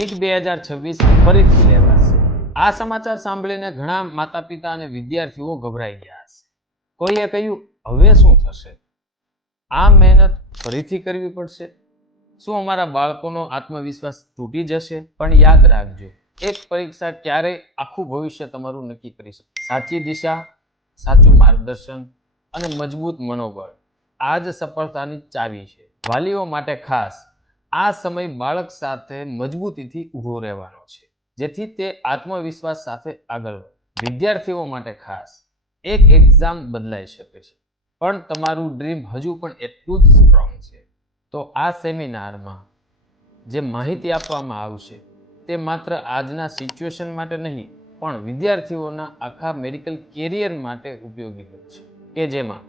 NEET 2026 ફરીથી લેવાશે. આ સમાચાર સાંભળીને ઘણા માતા પિતા અને વિદ્યાર્થીઓ ગભરાઈ ગયા હશે. કોઈએ કહ્યું, હવે શું થશે? આ મહેનત ફરીથી કરવી પડશે? શું અમારા બાળકોનો આત્મવિશ્વાસ તૂટી જશે? પણ યાદ રાખજો, એક પરીક્ષા ક્યારેય આખું ભવિષ્ય તમારું નક્કી કરી શકે. સાચી દિશા, સાચું માર્ગદર્શન અને મજબૂત મનોબળ આ જ સફળતાની ચાવી છે. વાલીઓ માટે ખાસ, આ સમય બાળક સાથે મજબૂતીથી ઊભો રહેવાનો છે, જેથી તે આત્મવિશ્વાસ સાથે આગળ વધે. વિદ્યાર્થીઓ માટે ખાસ, એક એક્ઝામ બદલાઈ શકે છે, પણ તમારું ડ્રીમ હજુ પણ એટલું જ સ્ટ્રોંગ છે. તો આ સેમિનારમાં જે માહિતી આપવામાં આવશે તે માત્ર આજના સિચ્યુએશન માટે નહીં, પણ વિદ્યાર્થીઓના આખા મેડિકલ કેરિયર માટે ઉપયોગી છે, કે જેમાં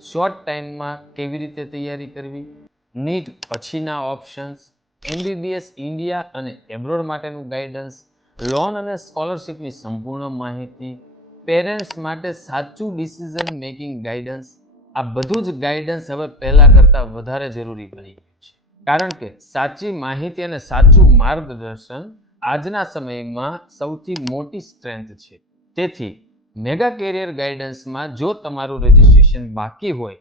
શોર્ટ ટાઈમમાં કેવી રીતે તૈયારી કરવી, નીટ પછીના ઓપ્શન્સ, MBBS ઇન્ડિયા અને એબ્રોડ માટેનું ગાઈડન્સ, લોન અને સ્કોલરશિપની સંપૂર્ણ માહિતી, પેરેન્ટ્સ માટે સાચું ડિસિઝન મેકિંગ ગાઈડન્સ. આ બધું જ ગાઈડન્સ હવે પહેલાં કરતાં વધારે જરૂરી બની ગયું છે, કારણ કે સાચી માહિતી અને સાચું માર્ગદર્શન આજના સમયમાં સૌથી મોટી સ્ટ્રેન્થ છે. તેથી મેગા કેરિયર ગાઈડન્સમાં જો તમારું રજિસ્ટ્રેશન બાકી હોય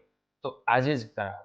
તો આજે જ કરાવો.